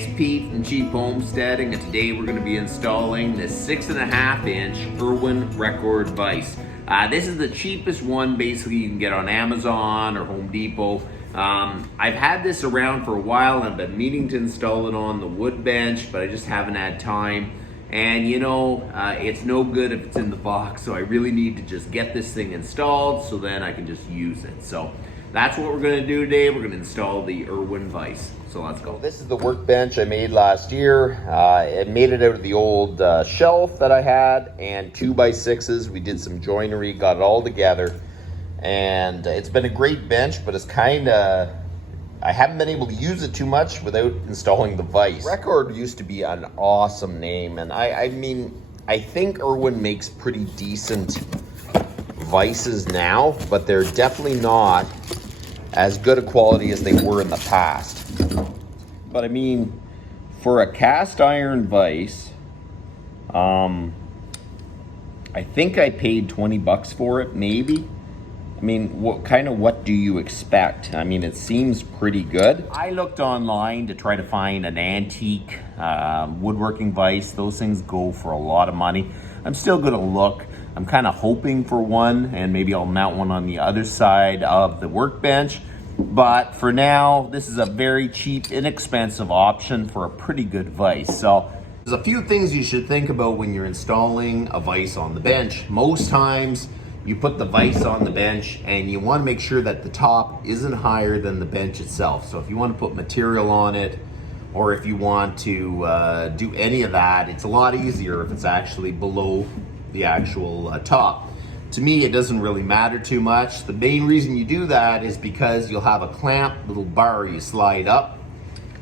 It's Pete from Cheap Homesteading, and today we're going to be installing this 6.5-inch Irwin record vise. This is the cheapest one basically you can get on Amazon or Home Depot. I've had this around for a while and I've been meaning to install it on the wood bench, but I just haven't had time. And you know, it's no good if it's in the box, so I really need to just get this thing installed so then I can just use it. So that's what we're going to do today. We're going to install the Irwin vise. So let's go. This is the workbench I made last year. I made it out of the old shelf that I had and 2x6s. We did some joinery, got it all together. And it's been a great bench, but it's kind of, I haven't been able to use it too much without installing the vise. Record used to be an awesome name, and I mean, I think Irwin makes pretty decent vises now, but they're definitely not as good a quality as they were in the past. But I mean, for a cast iron vise, I think I paid 20 bucks for it, maybe. I mean, what do you expect? I mean, it seems pretty good. I looked online to try to find an antique woodworking vise. Those things go for a lot of money. I'm still gonna look. I'm kind of hoping for one, and maybe I'll mount one on the other side of the workbench. But for now, this is a very cheap, inexpensive option for a pretty good vise. So there's a few things you should think about when you're installing a vise on the bench. Most times, you put the vise on the bench and you want to make sure that the top isn't higher than the bench itself. So if you want to put material on it, or if you want to do any of that, it's a lot easier if it's actually below the actual top. To me, it doesn't really matter too much. The main reason you do that is because you'll have a clamp, little bar you slide up,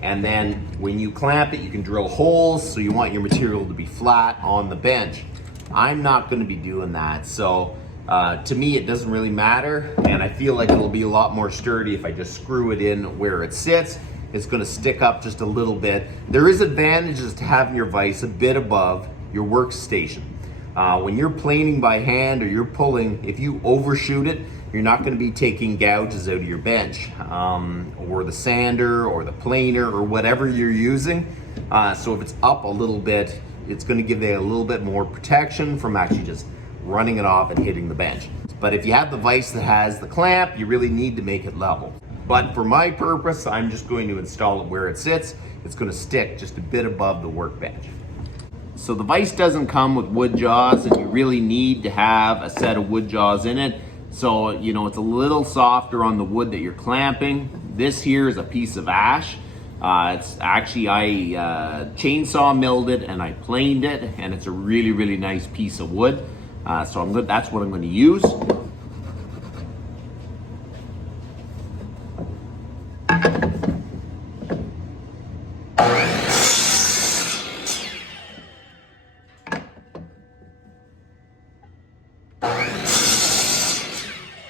and then when you clamp it, you can drill holes, so you want your material to be flat on the bench. I'm not going to be doing that, so to me, it doesn't really matter, and I feel like it'll be a lot more sturdy if I just screw it in where it sits. It's going to stick up just a little bit. There is advantages to having your vise a bit above your workstation. When you're planing by hand or you're pulling, if you overshoot it, you're not going to be taking gouges out of your bench, or the sander or the planer or whatever you're using. So if it's up a little bit, it's going to give it a little bit more protection from actually just running it off and hitting the bench. But if you have the vise that has the clamp, you really need to make it level. But for my purpose, I'm just going to install it where it sits. It's going to stick just a bit above the workbench. So the vise doesn't come with wood jaws, and you really need to have a set of wood jaws in it. So, you know, it's a little softer on the wood that you're clamping. This here is a piece of ash. It's actually, I chainsaw milled it and I planed it, and it's a really, really nice piece of wood. So that's what I'm going to use.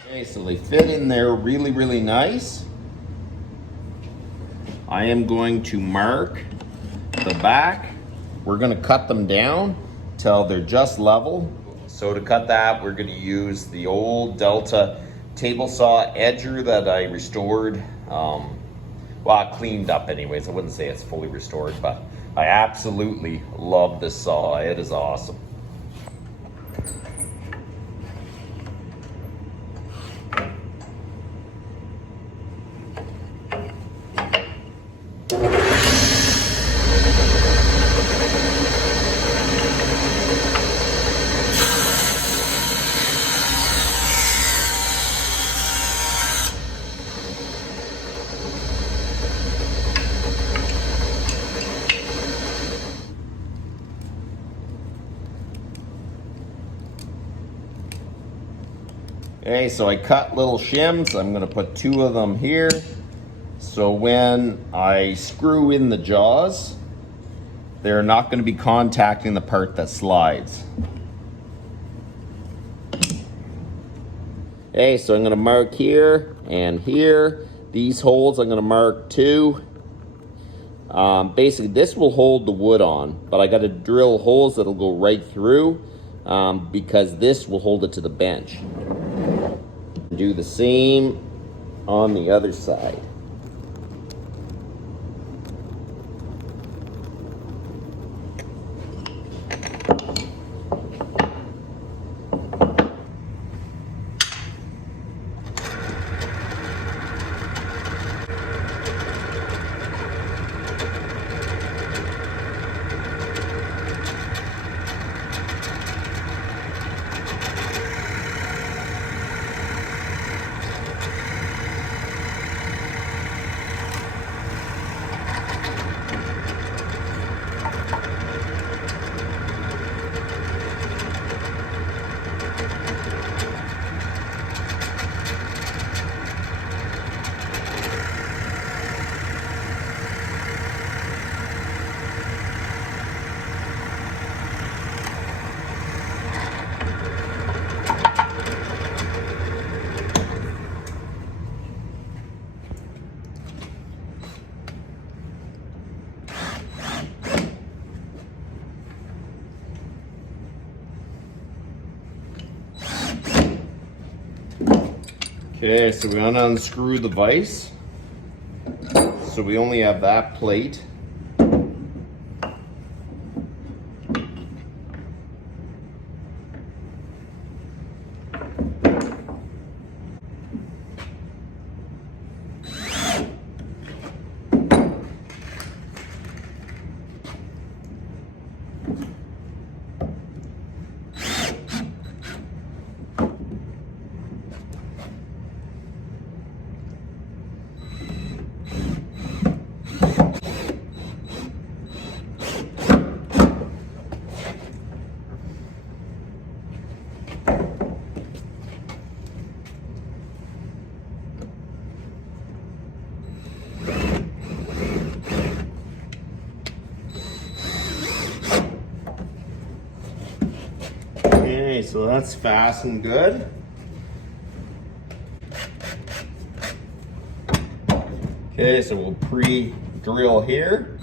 Okay, so they fit in there really, really nice. I am going to mark the back. We're going to cut them down till they're just level. So to cut that, we're going to use the old Delta table saw edger that I restored. Well, I cleaned up anyways. I wouldn't say it's fully restored, but I absolutely love this saw. It is awesome. Okay, so I cut little shims. I'm going to put 2 of them here. So when I screw in the jaws, they're not going to be contacting the part that slides. Okay, so I'm going to mark here and here. These holes I'm going to mark too. Basically, this will hold the wood on, but I got to drill holes that'll go right through because this will hold it to the bench. Do the same on the other side. Okay, so we want to unscrew the vise. So we only have that plate. Okay, so that's fastened good. Okay, so we'll pre-drill here.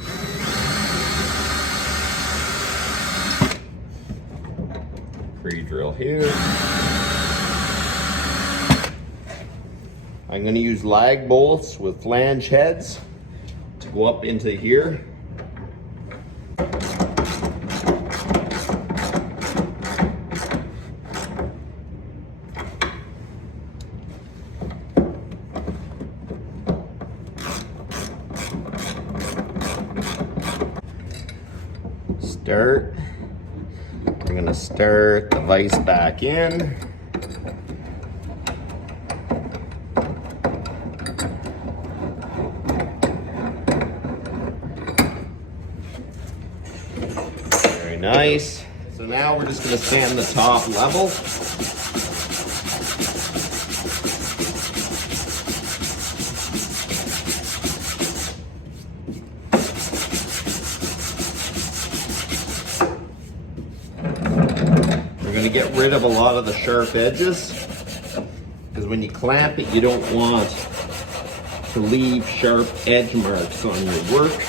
Pre-drill here. I'm going to use lag bolts with flange heads to go up into here. We're going to start the vise back in. Very nice. So now we're just going to stand the top level. Going to get rid of a lot of the sharp edges, because when you clamp it, you don't want to leave sharp edge marks on your work.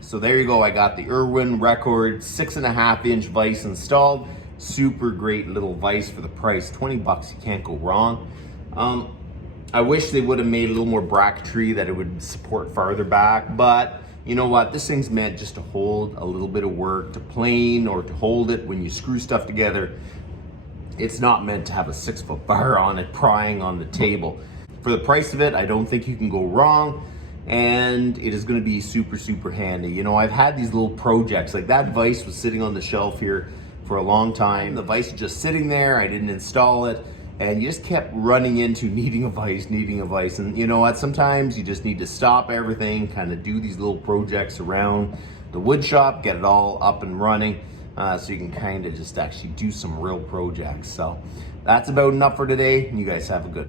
So there you go, I got the Irwin record 6.5-inch vise installed. Super great little vise for the price, 20 bucks, you can't go wrong. I wish they would have made a little more bracketry that it would support farther back, but you know what, this thing's meant just to hold a little bit of work, to plane or to hold it when you screw stuff together. It's not meant to have a 6-foot bar on it prying on the table. For the price of it, I don't think you can go wrong. And it is going to be super, super handy. You know, I've had these little projects, like that vise was sitting on the shelf here for a long time. The vise was just sitting there, I didn't install it, and you just kept running into needing a vise. And you know what, sometimes you just need to stop everything, kind of do these little projects around the wood shop, get it all up and running, so you can kind of just actually do some real projects. So that's about enough for today. You guys have a good